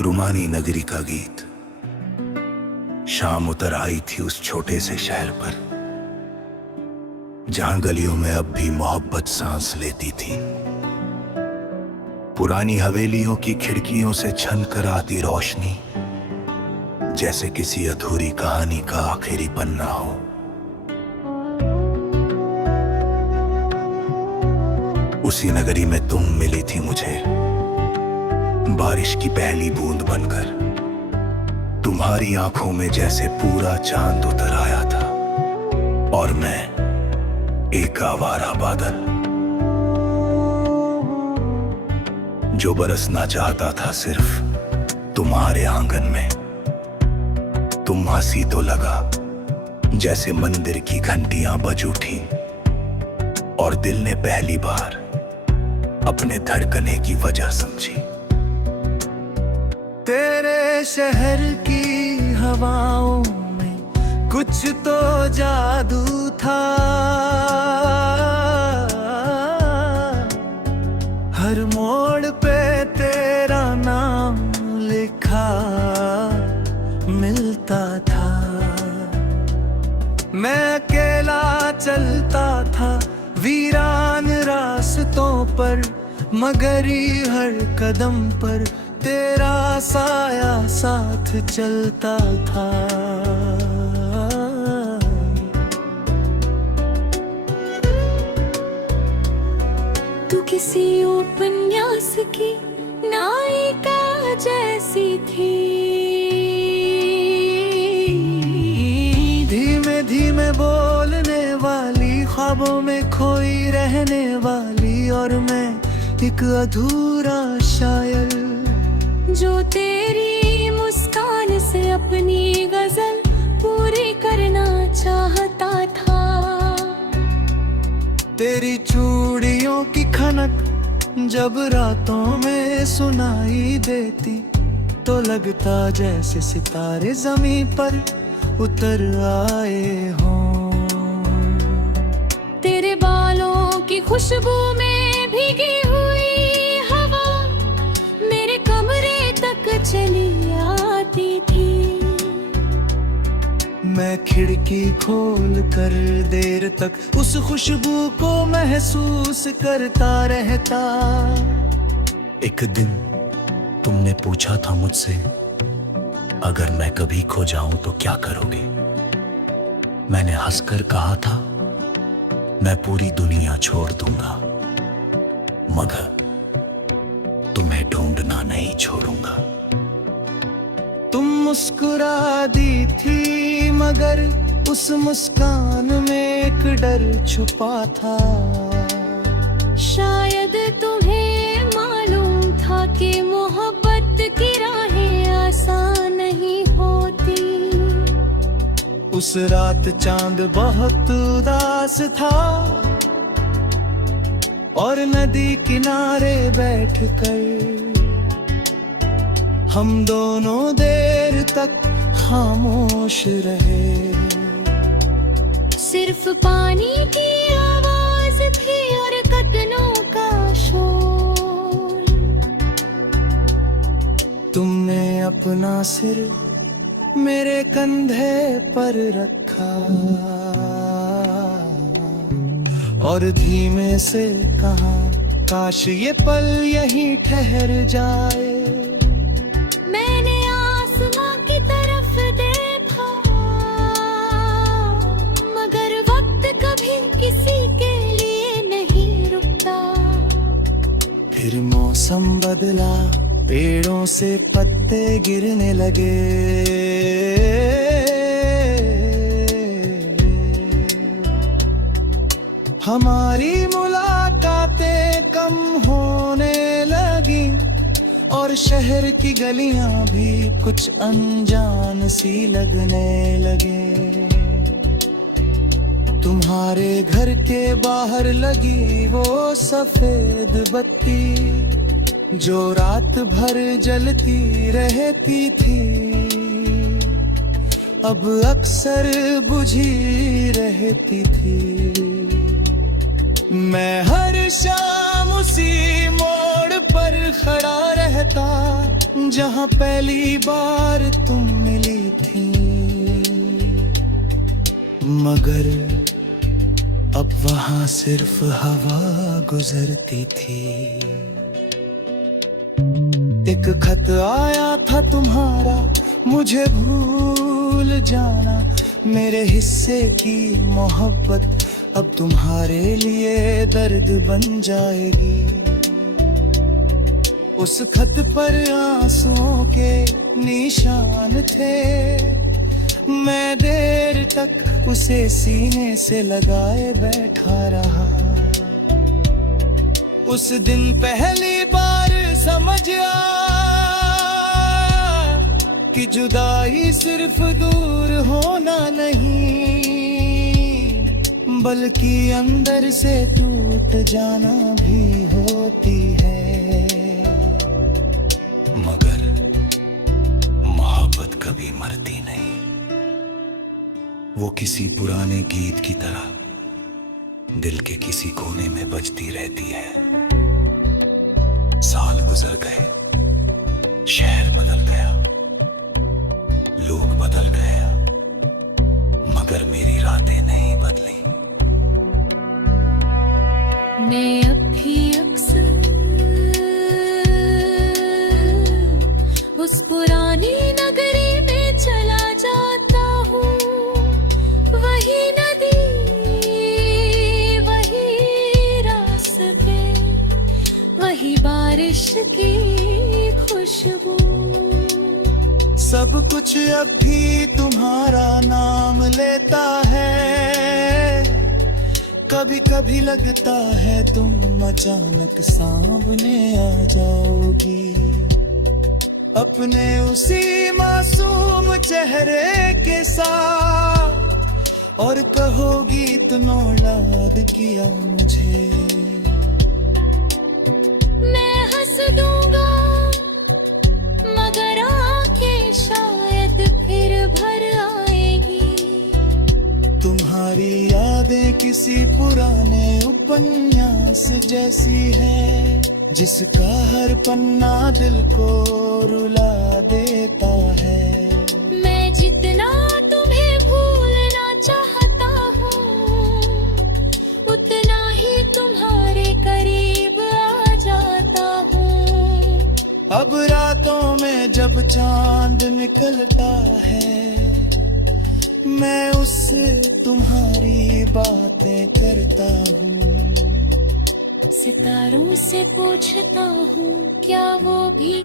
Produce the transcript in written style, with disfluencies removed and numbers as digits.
रुमानी नगरी का गीत। शाम उतर आई थी उस छोटे से शहर पर, जहां गलियों में अब भी मोहब्बत सांस लेती थी। पुरानी हवेलियों की खिड़कियों से छन कर आती रोशनी, जैसे किसी अधूरी कहानी का आखिरी पन्ना हो। उसी नगरी में तुम मिली थी मुझे, बारिश की पहली बूंद बनकर। तुम्हारी आंखों में जैसे पूरा चांद उतर आया था, और मैं एक आवारा बादल जो बरसना चाहता था सिर्फ तुम्हारे आंगन में। तुम हंसी तो लगा जैसे मंदिर की घंटियां बज उठी, और दिल ने पहली बार अपने धड़कने की वजह समझी। तेरे शहर की हवाओं में कुछ तो जादू था, हर मोड़ पे तेरा नाम लिखा मिलता था। मैं अकेला चलता था वीरान रास्तों पर, मगर हर कदम पर तेरा साया साथ चलता था। तू किसी उपन्यास की नायिका जैसी थी, धीमे धीमे बोलने वाली, ख्वाबों में खोई रहने वाली, और मैं एक अधूरा शायर जो तेरी मुस्कान से अपनी गजल पूरी करना चाहता था। तेरी चूड़ियों की खनक जब रातों में सुनाई देती, तो लगता जैसे सितारे ज़मीं पर उतर आए हों। तेरे बालों की खुशबू में भीगी हुई हवा मेरे कमरे तक चली आती थी। मैं खिड़की खोल कर देर तक उस खुशबू को महसूस करता रहता। एक दिन तुमने पूछा था मुझसे, अगर मैं कभी खो जाऊं तो क्या करोगे? मैंने हंसकर कहा था, मैं पूरी दुनिया छोड़ दूंगा, मगर तुम्हें ढूंढना नहीं छोड़ूंगा। तुम मुस्कुरा दी थी, मगर उस मुस्कान में एक डर छुपा था। शायद तुम्हें मालूम था कि मोहब्बत की राहें आसान नहीं होती। उस रात चांद बहुत उदास था, और नदी किनारे बैठकर हम दोनों देर तक खामोश रहे। सिर्फ पानी की आवाज थी और कतनों का शोर। तुमने अपना सिर मेरे कंधे पर रखा, और धीमे से कहा, काश ये पल यहीं ठहर जाए। मैंने आसमां की तरफ देखा, मगर वक्त कभी किसी के लिए नहीं रुकता। फिर मौसम बदला, पेड़ों से पत्ते गिरने लगे, हमारी मुलाकातें कम होने लगी, और शहर की गलियां भी कुछ अनजान सी लगने लगे। तुम्हारे घर के बाहर लगी वो सफेद बत्ती, जो रात भर जलती रहती थी, अब अक्सर बुझी रहती थी। मैं हर शाम उसी मोड़ पर खड़ा रहता, जहां पहली बार तुम मिली थी, मगर अब वहां सिर्फ हवा गुजरती थी। एक खत आया था तुम्हारा, मुझे भूल जाना, मेरे हिस्से की मोहब्बत अब तुम्हारे लिए दर्द बन जाएगी। उस खत पर आंसुओं के निशान थे, मैं देर तक उसे सीने से लगाए बैठा रहा। उस दिन पहली बार समझ आया कि जुदाई सिर्फ दूर होना नहीं, बल्कि अंदर से टूट जाना भी होती है। मगर मोहब्बत कभी मरती नहीं, वो किसी पुराने गीत की तरह दिल के किसी कोने में बजती रहती है। साल गुजर गए, शहर बदल गया, लोग बदल गए, मगर मेरी रातें नहीं बदली। मैं अब भी अक्सर उस पुरानी नगरी में चला जाता हूँ। वही नदी, वही रास्ते, वही बारिश की खुशबू। सब कुछ अब भी तुम्हारा नाम लेता है। कभी कभी लगता है तुम अचानक सामने आ जाओगी, अपने उसी मासूम चेहरे के साथ, और कहोगी इतना याद किया मुझे। मैं हंस दूंगा मगर आंखें शायद फिर भर आएगी। तुम्हारी यादें किसी पुराने उपन्यास जैसी है, जिसका हर पन्ना दिल को रुला देता है। मैं जितना तुम्हें भूलना चाहता हूँ, उतना ही तुम्हारे करीब आ जाता हूँ। अब रातों में जब चांद निकलता है, मैं उससे तुम्हारी बातें करता हूँ। सितारों से पूछता हूँ क्या वो भी